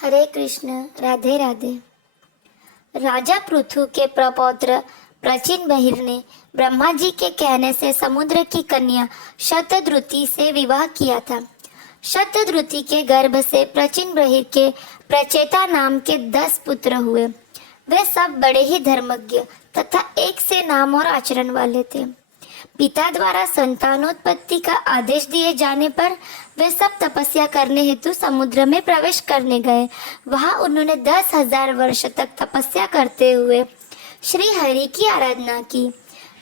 हरे कृष्ण। राधे राधे। राजा पृथु के प्रपौत्र प्राचीन बहिर ने ब्रह्मा जी के कहने से समुद्र की कन्या शतद्रुति से विवाह किया था। शतद्रुति के गर्भ से प्राचीन बहिर के प्रचेता नाम के 10 पुत्र हुए। वे सब बड़े ही धर्मज्ञ तथा एक से नाम और आचरण वाले थे। पिता द्वारा संतानोत्पत्ति का आदेश दिए जाने पर वे सब तपस्या करने हेतु समुद्र में प्रवेश करने गए। वहां उन्होंने 10,000 वर्ष तक तपस्या करते हुए श्री हरि की आराधना की।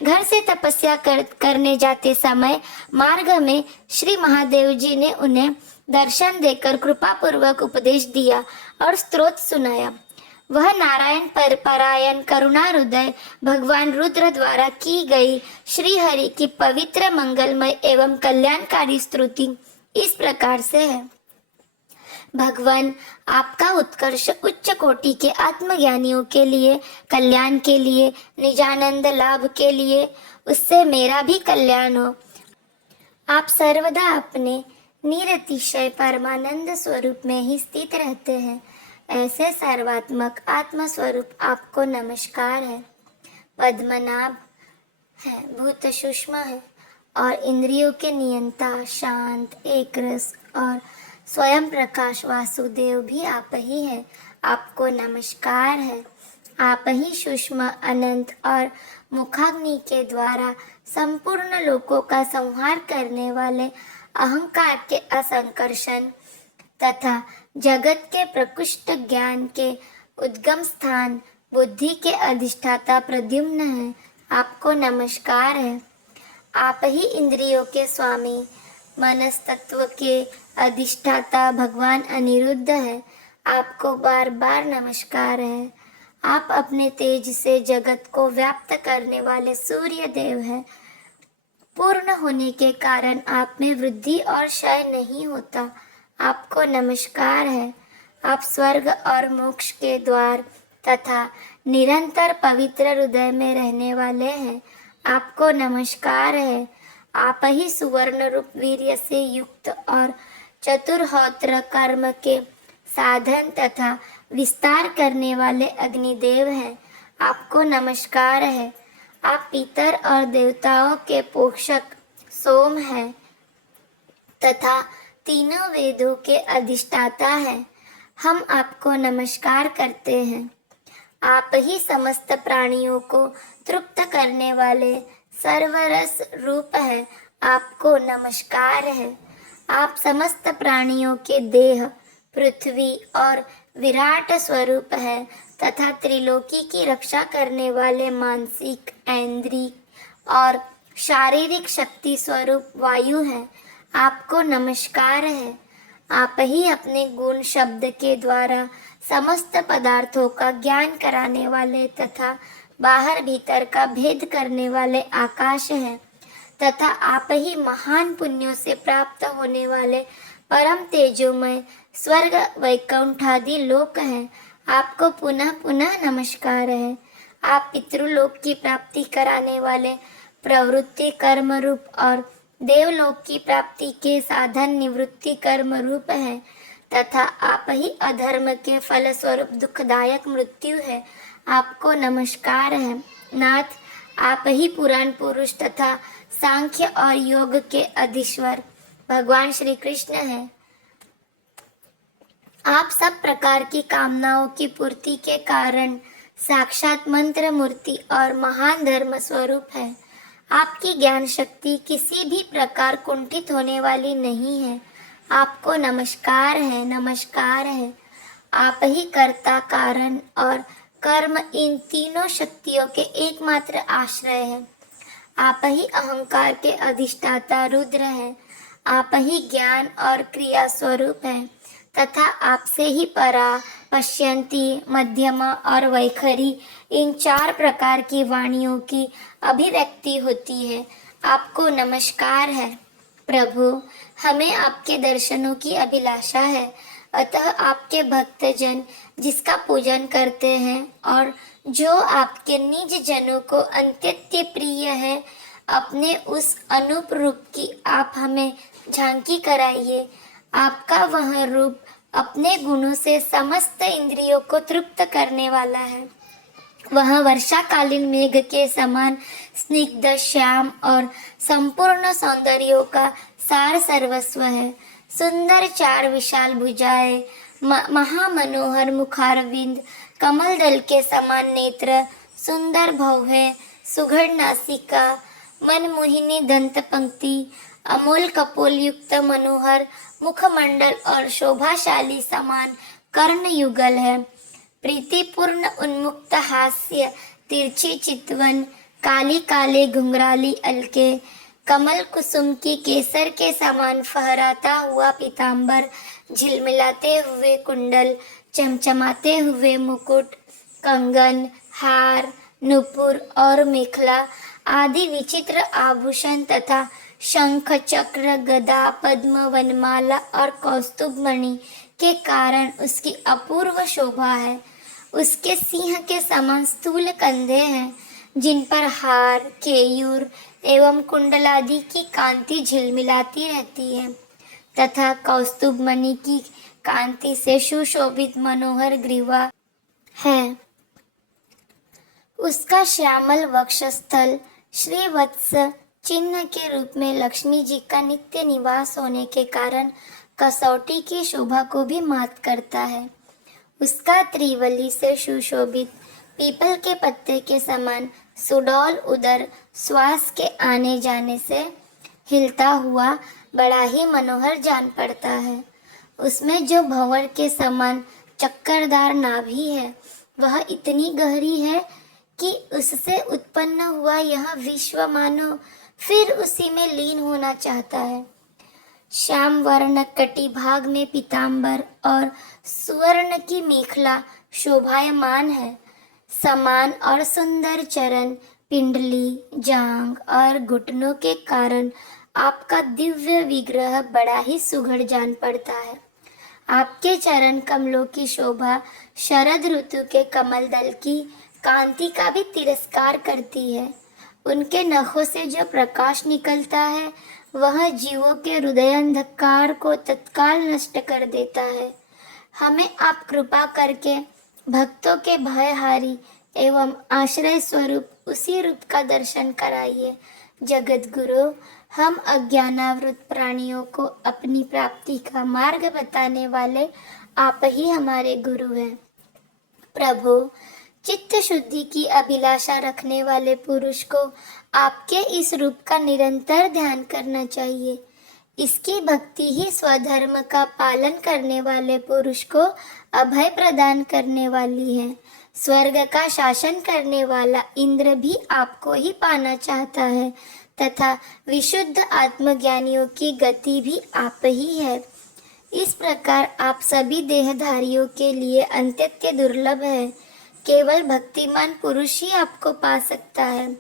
घर से तपस्या करने जाते समय मार्ग में श्री महादेव जी ने उन्हें दर्शन देकर कृपा पूर्वक उपदेश दिया और स्तोत्र सुनाया। वह नारायण परायण करुणा हृदय भगवान रुद्र द्वारा की गई श्री हरि की पवित्र मंगलमय एवं कल्याणकारी स्तुति इस प्रकार से है। भगवान, आपका उत्कर्ष उच्च कोटि के आत्मज्ञानियों के लिए, कल्याण के लिए, निजानंद लाभ के लिए, उससे मेरा भी कल्याण हो। आप सर्वदा अपने निरतिशय परमानंद स्वरूप में ही स्थित रहते हैं। ऐसे सर्वात्मक आत्म स्वरूप आपको नमस्कार है। पद्मनाभ है, भूत सूक्ष्म है और इंद्रियों के नियंता, शांत, एक रस और स्वयं प्रकाश वासुदेव भी आप ही है। आपको नमस्कार है। आप ही सूक्ष्म, अनंत और मुखाग्नि के द्वारा संपूर्ण लोकों का संहार करने वाले अहंकार के असंकर्षण तथा जगत के प्रकृष्ट ज्ञान के उद्गम स्थान, बुद्धि के अधिष्ठाता प्रद्युम्न है। आपको नमस्कार है। आप ही इंद्रियों के स्वामी, मनस तत्व के अधिष्ठाता भगवान अनिरुद्ध है। आपको बार बार नमस्कार है। आप अपने तेज से जगत को व्याप्त करने वाले सूर्य देव हैं। पूर्ण होने के कारण आप में वृद्धि और क्षय नहीं होता। आपको नमस्कार है। आप स्वर्ग और मोक्ष के द्वार तथा निरंतर पवित्र हृदय में रहने वाले हैं। आपको नमस्कार है। आप ही सुवर्ण रूप वीर्य से युक्त और चतुर्होत्र कर्म के साधन तथा विस्तार करने वाले अग्निदेव हैं। आपको नमस्कार है। आप पितर और देवताओं के पोषक सोम हैं तथा तीनों वेदों के अधिष्ठाता हैं। हम आपको नमस्कार करते हैं। आप ही समस्त प्राणियों को तृप्त करने वाले सर्वरस रूप है। आपको नमस्कार है। आप समस्त प्राणियों के देह, पृथ्वी और विराट स्वरूप है तथा त्रिलोकी की रक्षा करने वाले मानसिक, ऐन्द्रिक और शारीरिक शक्ति स्वरूप वायु है। आपको नमस्कार है। आप ही अपने गुण शब्द के द्वारा समस्त पदार्थों का ज्ञान कराने वाले तथा बाहर भीतर का भेद करने वाले आकाश हैं तथा आप ही महान पुण्यों से प्राप्त होने वाले परम तेजोमय स्वर्ग वैकुंठादि लोक हैं। आपको पुनः पुनः नमस्कार है। आप पितृलोक की प्राप्ति कराने वाले प्रवृत्ति कर्म रूप और देवलोक की प्राप्ति के साधन निवृत्ति कर्म रूप है तथा आप ही अधर्म के फल स्वरूप दुखदायक मृत्यु है। आपको नमस्कार है। नाथ, आप ही पुराण पुरुष तथा सांख्य और योग के अधीश्वर भगवान श्री कृष्ण हैं। आप सब प्रकार की कामनाओं की पूर्ति के कारण साक्षात मंत्र मूर्ति और महान धर्म स्वरूप है। आपकी ज्ञान शक्ति किसी भी प्रकार कुंठित होने वाली नहीं है। आपको नमस्कार है। नमस्कार है। आप ही कर्ता, कारण और कर्म इन तीनों शक्तियों के एकमात्र आश्रय हैं। आप ही अहंकार के अधिष्ठाता रुद्र हैं। आप ही ज्ञान और क्रिया स्वरूप हैं तथा आपसे ही परा, पश्यंती, मध्यमा और वैखरी इन 4 प्रकार की वाणियों की अभिव्यक्ति होती है। आपको नमस्कार है। प्रभु, हमें आपके दर्शनों की अभिलाषा है, अतः आपके भक्तजन जिसका पूजन करते हैं और जो आपके निज जनों को अत्यंत प्रिय है, अपने उस अनूप रूप की आप हमें झांकी कराइए। आपका वह रूप अपने गुणों से समस्त इंद्रियों को तृप्त करने वाला है। वह वर्षाकालीन मेघ के समान स्निग्ध, श्याम और संपूर्ण सौंदर्यों का सार सर्वस्व है। सुंदर चार विशाल भुजाएं, महामनोहर मुखारविंद, कमल दल के समान नेत्र, सुंदर भौहें, सुघड़ नासिका, मनमोहिनी दंत पंक्ति, अमोल कपोल युक्त मनोहर मुखमंडल और शोभाशाली समान कर्ण युगल है। प्रीतिपूर्ण उन्मुक्त हास्य, तिरछी चितवन, काली काले घुंघराली अलके, कमल कुसुम की केसर के समान फहराता हुआ पीतांबर, झिलमिलाते हुए कुंडल, चमचमाते हुए मुकुट, कंगन, हार, नुपुर और मेखला आदि विचित्र आभूषण तथा शंख, चक्र, गदा, पद्म, वनमाला और कौस्तुभ मणि के कारण उसकी अपूर्व शोभा है। उसके सिंह के समान स्थूल कंधे हैं, जिन पर हार, केयूर एवं कुंडलादि की कांति झिलमिलाती रहती है तथा कौस्तुभ मणि की कांति से सुशोभित मनोहर ग्रीवा है। उसका श्यामल वक्षस्थल श्रीवत्स चिन्ह के रूप में लक्ष्मी जी का नित्य निवास होने के कारण कसौटी की शोभा को भी मात करता है। उसका त्रिवली से सुशोभित पीपल के पत्ते के समान सुडौल उदर श्वास के आने जाने से हिलता हुआ बड़ा ही मनोहर जान पड़ता है। उसमें जो भंवर के समान चक्करदार नाभि है, वह इतनी गहरी है कि उससे उत्पन्न हुआ यह विश्व मानो फिर उसी में लीन होना चाहता है। श्याम वर्ण कटी भाग में पीतांबर और सुवर्ण की मेखला शोभायमान है। समान और सुंदर चरण, पिंडली, जांग और घुटनों के कारण आपका दिव्य विग्रह बड़ा ही सुघड़ जान पड़ता है। आपके चरण कमलों की शोभा शरद ऋतु के कमल दल की कांति का भी तिरस्कार करती है। उनके नखों से जो प्रकाश निकलता है, वह जीवों के हृदय अंधकार को तत्काल नष्ट कर देता है। हमें आप कृपा करके भक्तों के भयहारी एवं आश्रय स्वरूप उसी रूप का दर्शन कराइए। जगत गुरु, हम अज्ञानावृत प्राणियों को अपनी प्राप्ति का मार्ग बताने वाले आप ही हमारे गुरु हैं। प्रभु, चित्त शुद्धि की अभिलाषा रखने वाले पुरुष को आपके इस रूप का निरंतर ध्यान करना चाहिए। इसकी भक्ति ही स्वधर्म का पालन करने वाले पुरुष को अभय प्रदान करने वाली है। स्वर्ग का शासन करने वाला इंद्र भी आपको ही पाना चाहता है तथा विशुद्ध आत्मज्ञानियों की गति भी आप ही है। इस प्रकार आप सभी देहधारियों के लिए अत्यंत दुर्लभ है। केवल भक्तिमान पुरुष ही आपको पा सकता है।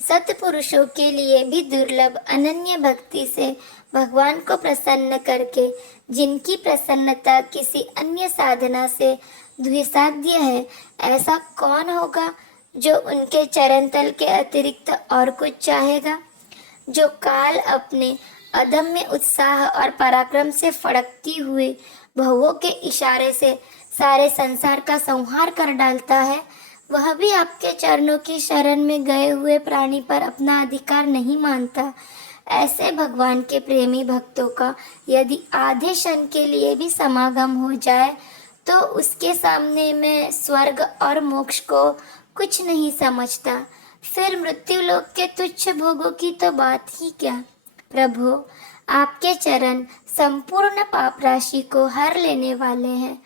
सत्पुरुषों के लिए भी दुर्लभ अनन्य भक्ति से भगवान को प्रसन्न करके, जिनकी प्रसन्नता किसी अन्य साधना से द्विसाध्य है, ऐसा कौन होगा जो उनके चरण तल के अतिरिक्त और कुछ चाहेगा? जो काल अपने अदम्य उत्साह और पराक्रम से फड़कती हुई भवों के इशारे से सारे संसार का संहार कर डालता है, वह भी आपके चरणों की शरण में गए हुए प्राणी पर अपना अधिकार नहीं मानता। ऐसे भगवान के प्रेमी भक्तों का यदि आधे क्षण के लिए भी समागम हो जाए तो उसके सामने मैं स्वर्ग और मोक्ष को कुछ नहीं समझता। फिर मृत्यु लोक के तुच्छ भोगों की तो बात ही क्या। प्रभु, आपके चरण संपूर्ण पाप राशि को हर लेने वाले हैं।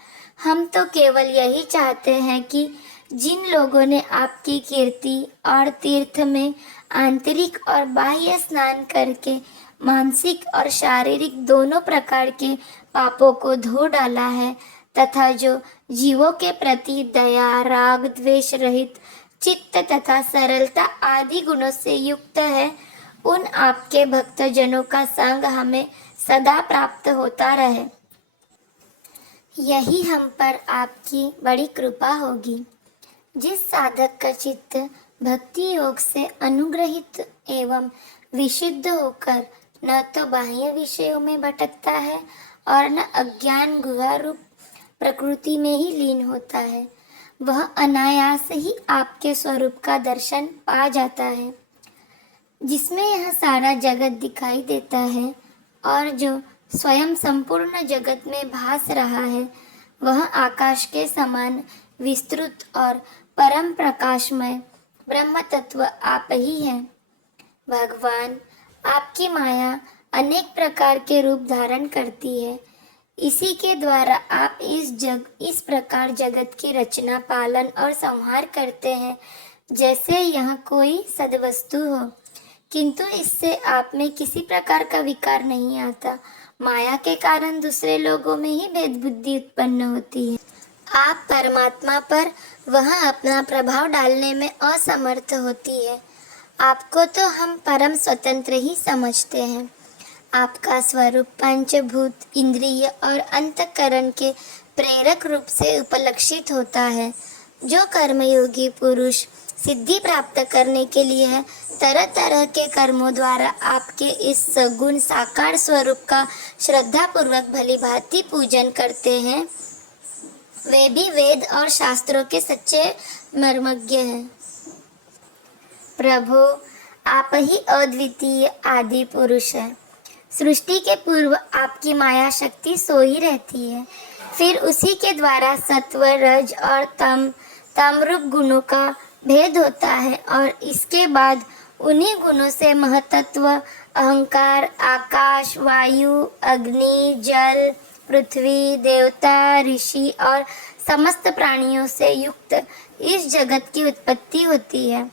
हम तो केवल यही चाहते हैं कि जिन लोगों ने आपकी कीर्ति और तीर्थ में आंतरिक और बाह्य स्नान करके मानसिक और शारीरिक दोनों प्रकार के पापों को धो डाला है तथा जो जीवों के प्रति दया, राग, द्वेष रहित चित्त तथा सरलता आदि गुणों से युक्त है, उन आपके भक्तजनों का संग हमें सदा प्राप्त होता रहे। यही हम पर आपकी बड़ी कृपा होगी। जिस साधक का चित्त भक्ति योग से अनुग्रहित एवं विशुद्ध होकर न तो बाह्य विषयों में भटकता है और न अज्ञान गुहा रूप प्रकृति में ही लीन होता है। वह अनायास ही आपके स्वरूप का दर्शन पा जाता है, जिसमें यह सारा जगत दिखाई देता है और जो स्वयं संपूर्ण जगत में भास रहा है, वह आकाश के समान विस्तृत और परम प्रकाशमय ब्रह्म तत्व आप ही हैं। भगवान, आपकी माया अनेक प्रकार के रूप धारण करती है। इसी के द्वारा आप इस प्रकार जगत की रचना, पालन और संहार करते हैं, जैसे यह कोई सद्वस्तु हो, किंतु इससे आप में किसी प्रकार का विकार नहीं आता। माया के कारण दूसरे लोगों में ही भेद बुद्धि उत्पन्न होती है। आप परमात्मा पर वह अपना प्रभाव डालने में असमर्थ होती है। आपको तो हम परम स्वतंत्र ही समझते हैं। आपका स्वरूप पंचभूत, इंद्रिय और अंतःकरण के प्रेरक रूप से उपलक्षित होता है। जो कर्मयोगी पुरुष सिद्धि प्राप्त करने के लिए तरह तरह के कर्मों द्वारा आपके इस सगुण साकार स्वरूप का श्रद्धा पूर्वक भली भांति पूजन करते हैं, वे भी वेद और शास्त्रों के सच्चे मर्मज्ञ हैं। प्रभु, आप ही अद्वितीय आदि पुरुष हैं। सृष्टि के पूर्व आपकी माया शक्ति सोई रहती है, फिर उसी के द्वारा सत्व, रज और तम रूप गुणों का भेद होता है और इसके बाद उन्हीं गुणों से महतत्व, अहंकार, आकाश, वायु, अग्नि, जल, पृथ्वी, देवता, ऋषि और समस्त प्राणियों से युक्त इस जगत की उत्पत्ति होती है।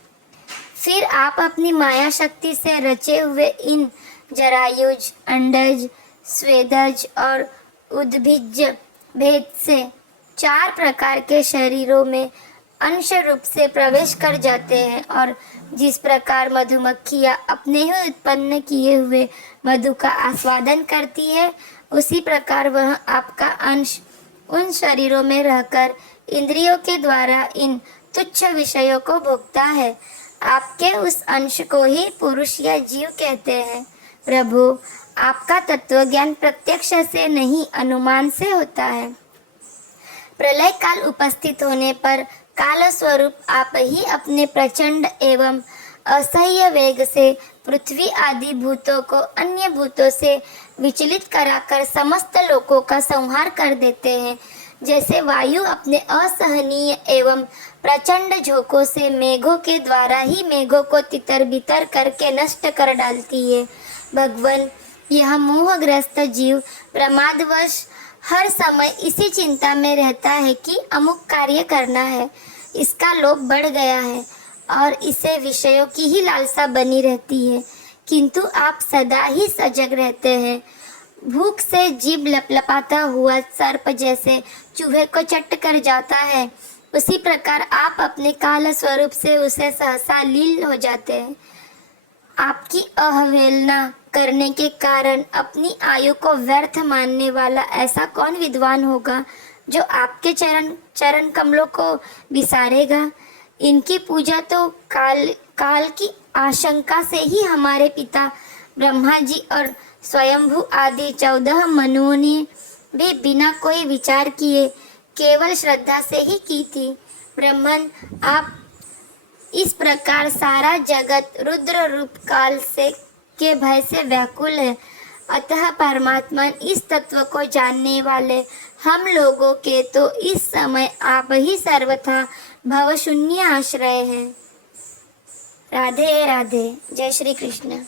फिर आप अपनी माया शक्ति से रचे हुए इन जरायुज, अंडज, स्वेदज और उद्भिज भेद से 4 प्रकार के शरीरों में अंश रूप से प्रवेश कर जाते हैं और जिस प्रकार मधुमक्खियाँ अपने ही उत्पन्न किए हुए मधु का आस्वादन करती है, उसी प्रकार वह आपका अंश उन शरीरों में रहकर इंद्रियों के द्वारा इन तुच्छ विषयों को भोगता है। आपके उस अंश को ही पुरुष या जीव कहते हैं। प्रभु, आपका तत्व ज्ञान प्रत्यक्ष से नहीं, अनुमान से होता है। प्रलय काल उपस्थित होने पर काल स्वरूप आप ही अपने प्रचंड एवं असह्य वेग से पृथ्वी आदि भूतों को अन्य भूतों से विचलित कराकर समस्त लोकों का संहार कर देते हैं। जैसे वायु अपने असहनीय एवं प्रचंड झोंकों से मेघों के द्वारा ही मेघों को तितर बितर करके नष्ट कर डालती है। भगवान, यह मोहग्रस्त जीव प्रमादवश हर समय इसी चिंता में रहता है कि अमुक कार्य करना है, इसका लोभ बढ़ गया है और इसे विषयों की ही लालसा बनी रहती है, किंतु आप सदा ही सजग रहते हैं। भूख से जीभ लपलपाता हुआ सर्प जैसे चूहे को चट कर जाता है, उसी प्रकार आप अपने काल स्वरूप से उसे सहसा लीन हो जाते हैं। आपकी अवहेलना करने के कारण अपनी आयु को व्यर्थ मानने वाला ऐसा कौन विद्वान होगा जो आपके चरण कमलों को विसारेगा। इनकी पूजा तो काल की आशंका से ही हमारे पिता ब्रह्मा जी और स्वयंभू आदि 14 मनुओं ने भी बिना कोई विचार किए केवल श्रद्धा से ही की थी। ब्रह्मन, आप इस प्रकार सारा जगत रुद्र रूप काल से के भय से व्याकुल है, अतः परमात्मा इस तत्व को जानने वाले हम लोगों के तो इस समय आप ही सर्वथा भवशून्य आश्रय हैं। राधे राधे। जय श्री कृष्ण।